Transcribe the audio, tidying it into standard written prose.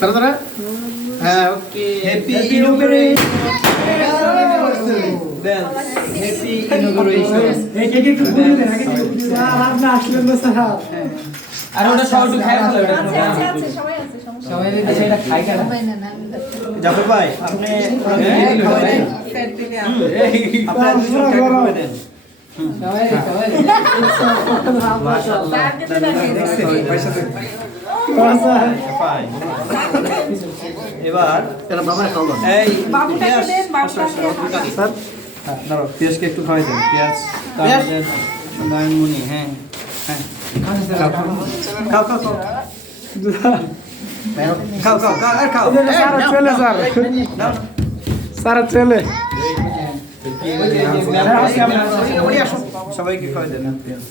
তারা হ্যাঁ ওকে happy ইনঅগুরেশন bell happy ইনঅগুরেশন এই কেক একটু বুঝে দেন আগে একটু বুঝে দেন আর না আসলেন না স্যার আর ওটা সবাই একটু খাই ফেলে ওটা আছে সবাই আছে সমস্যা সবাই আচ্ছা এটা খাই কেন সবাই না না আমি খাচ্ছি। জাফর ভাই আপনি খাওয়াই দেন আপনারা দুজন খাওয়াই দেন সবাই মাশাআল্লাহ ভাই এবার এটা বাবা খাওয়া এই বাবুটাকে পেঁয়াজ দেন, বাবুটাকে স্যার দাঁড়াও পেঁয়াজকে একটু খাওয়াই দেন পেঁয়াজ তারপরে নয়নমণি হ্যাঁ হ্যাঁ খাও খাও খাও খাও আর খাও স্যার চলে স্যার নাও স্যার চলে সবাইকে খাওয়াই দেন পেঁয়াজ